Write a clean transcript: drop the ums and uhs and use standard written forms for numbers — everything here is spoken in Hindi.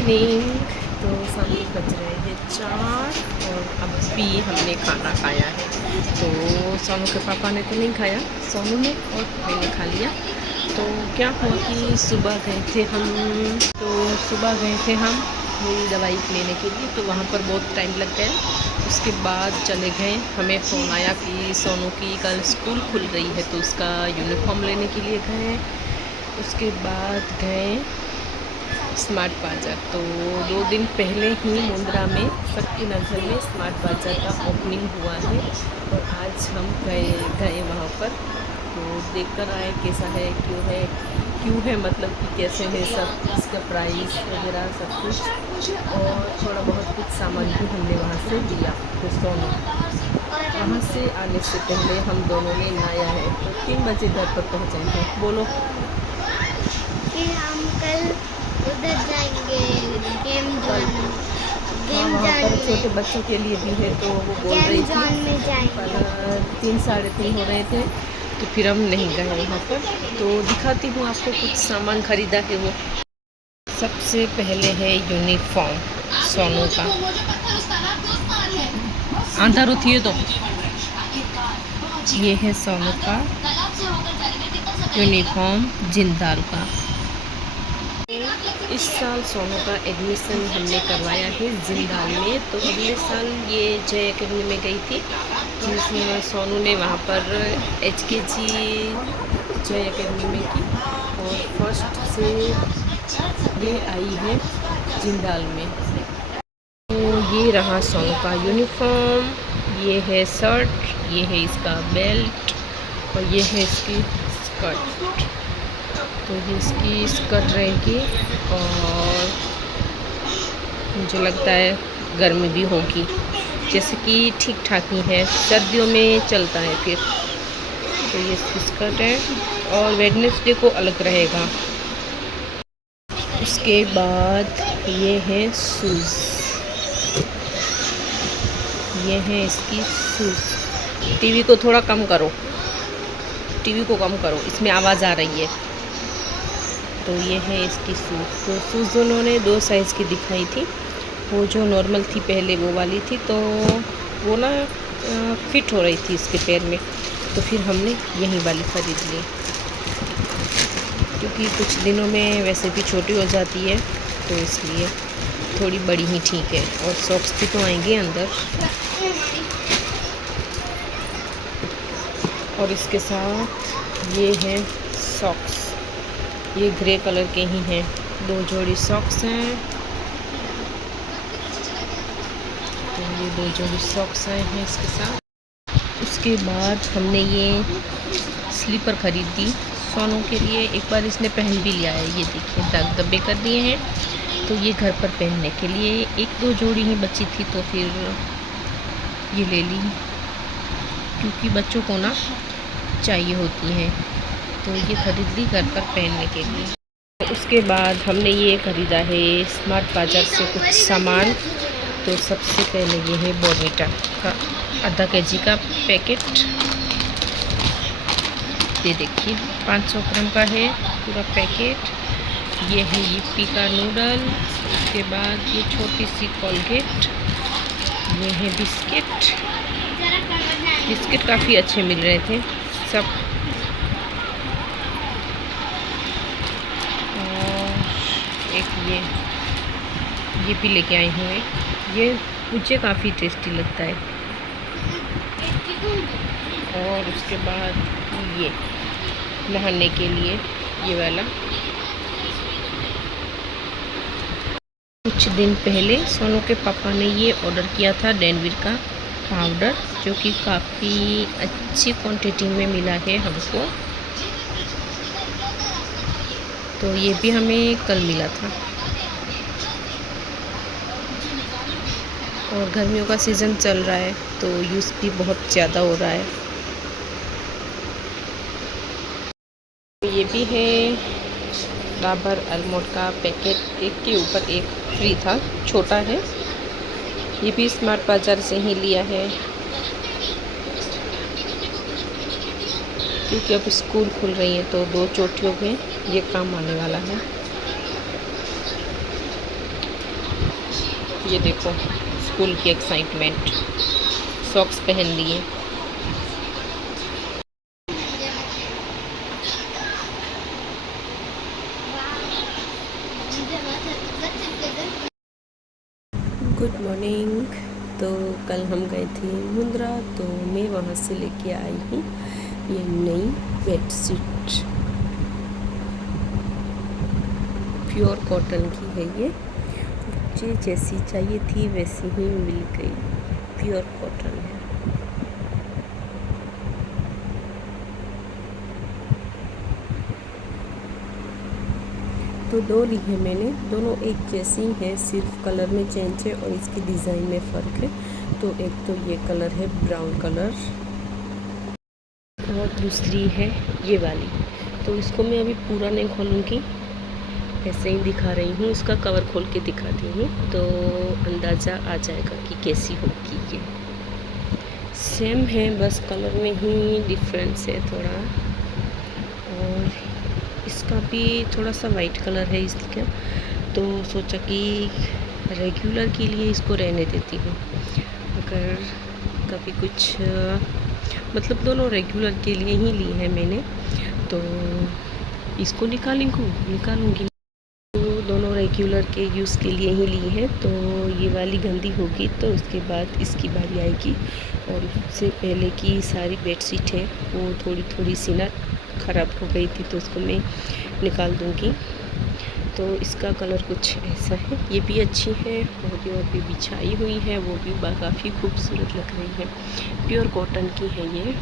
इवनिंग। तो सामने बज रहे हैं 4 और अभी हमने खाना खाया है। तो सोनू के पापा ने तो नहीं खाया, सोनू ने और मैंने खा लिया। तो क्या हुआ कि सुबह गए थे हम मेरी दवाई लेने के लिए, तो वहाँ पर बहुत टाइम लग गया। उसके बाद चले गए, हमें फ़ोन आया कि सोनू की कल स्कूल खुल रही है, तो उसका यूनिफॉर्म लेने के लिए गए। उसके बाद गए स्मार्ट बाज़ार। तो 2 दिन पहले ही मुंद्रा में शक्ति नगर में स्मार्ट बाज़ार का ओपनिंग हुआ है और आज हम गए वहाँ पर। तो देख कर आए कैसा है, क्यों है मतलब कि कैसे है सब, इसका प्राइस वगैरह सब कुछ, और थोड़ा बहुत कुछ सामान भी हमने वहाँ से लिया। तो दोनों वहाँ से आने से पहले हम दोनों ने नहाया है, तो 3 बजे घर पर पहुँचे थे। बोलो कि हम कल उधर जाएंगे गेम जोन। वहाँ पर छोटे बच्चों के लिए भी है, तो वो बोल रही थी में जाएंगे। पर 3 साढ़े 3 हो रहे थे, तो फिर हम नहीं गए वहाँ पर। तो दिखाती हूँ आपको कुछ सामान खरीदा है वो। सबसे पहले है यूनिफॉर्म सोनू का। अंदर उठिए तो ये है सोनू का यूनिफॉर्म जिंदाल का। इस साल सोनू का एडमिशन हमने करवाया है जिंदाल में। तो अगले साल ये जय अकेडमी में गई थी, जिसमें सोनू ने वहाँ पर HKG जय अकेडमी में की, और फर्स्ट से ये आई है जिंदाल में। तो ये रहा सोनू का यूनिफॉर्म, ये है शर्ट, ये है इसका बेल्ट और ये है इसकी स्कर्ट। तो ये इसकी स्कर्ट रहेगी, और मुझे लगता है गर्मी भी होगी, जैसे कि ठीक ठाक ही है, सर्दियों में चलता है फिर। तो ये इसकी स्कर्ट है, और वेडनेसडे को अलग रहेगा। उसके बाद ये है शूज़, ये है इसकी शूज़। टीवी को थोड़ा कम करो, टीवी को कम करो, इसमें आवाज़ आ रही है। तो ये है इसकी शूज़। तो शूज़ उन्होंने 2 साइज़ की दिखाई थी, वो जो नॉर्मल थी पहले वो वाली थी, तो वो ना फिट हो रही थी इसके पैर में, तो फिर हमने यही वाली ख़रीद ली, क्योंकि कुछ दिनों में वैसे भी छोटी हो जाती है, तो इसलिए थोड़ी बड़ी ही ठीक है। और सॉक्स भी तो आएंगे अंदर, और इसके साथ ये है सॉक्स, ये ग्रे कलर के ही हैं, 2 जोड़ी सॉक्स हैं। तो ये 2 जोड़ी सॉक्स आए हैं इसके साथ। उसके बाद हमने ये स्लीपर ख़रीदी सोनू के लिए। एक बार इसने पहन भी लिया है, ये देखिए दाग धब्बे कर दिए हैं। तो ये घर पर पहनने के लिए 1-2 जोड़ी ही बची थी, तो फिर ये ले ली, क्योंकि बच्चों को ना चाहिए होती है, तो ये खरीद ली घर पर पहनने के लिए। उसके बाद हमने ये ख़रीदा है स्मार्ट बाज़ार से कुछ सामान। तो सबसे पहले ये है बॉर्नविटा का आधा kg का पैकेट, ये देखिए 500 ग्राम का है पूरा पैकेट। ये है यिप्पी का नूडल। उसके बाद ये छोटी सी कोलगेट, ये है बिस्किट। बिस्किट काफ़ी अच्छे मिल रहे थे सब। और एक ये भी लेके आई हूँ, ये मुझे काफ़ी टेस्टी लगता है। और उसके बाद ये नहाने के लिए ये वाला। कुछ दिन पहले सोनू के पापा ने ये ऑर्डर किया था डेनविर का पाउडर, जो कि काफ़ी अच्छी क्वांटिटी में मिला है हमको। तो ये भी हमें कल मिला था। और गर्मियों का सीज़न चल रहा है, तो यूज़ भी बहुत ज़्यादा हो रहा है। ये भी है डाबर आलमंड का पैकेट, एक के ऊपर एक फ्री था, छोटा है। ये भी स्मार्ट बाज़ार से ही लिया है, क्योंकि अब स्कूल खुल रही है, तो 2 चोटियों में ये काम आने वाला है। ये देखो स्कूल की एक्साइटमेंट, सॉक्स पहन लिए। Good morning. तो कल हम गए थे मुंद्रा, तो मैं वहाँ से लेके आई हूँ ये नई बेडशीट, प्योर कॉटन की है ये। मुझे जैसी चाहिए थी वैसी ही मिल गई, प्योर कॉटन है। तो दो ली है मैंने, दोनों एक जैसी हैं, सिर्फ कलर में चेंज है और इसकी डिज़ाइन में फ़र्क है। तो एक तो ये कलर है ब्राउन कलर और दूसरी है ये वाली। तो इसको मैं अभी पूरा नहीं खोलूँगी, ऐसे ही दिखा रही हूँ, इसका कवर खोल के दिखाती हूँ तो अंदाज़ा आ जाएगा कि कैसी होगी ये। सेम है, बस कलर में ही डिफरेंस है थोड़ा, और इसका भी थोड़ा सा वाइट कलर है इसका। तो सोचा कि रेगुलर के लिए इसको रहने देती हूँ, अगर कभी कुछ मतलब दोनों रेगुलर के लिए ही ली है मैंने, तो इसको निकालूंगी। तो दोनों रेगुलर के यूज़ के लिए ही ली है, तो ये वाली गंदी होगी तो उसके बाद इसकी बारी आएगी। और उससे पहले की सारी बेडशीट है वो थोड़ी थोड़ी सी ना ख़राब हो गई थी, तो उसको मैं निकाल दूँगी। तो इसका कलर कुछ ऐसा है, ये भी अच्छी है और जो अभी बिछाई हुई है वो भी काफ़ी खूबसूरत लग रही है। प्योर कॉटन की है ये।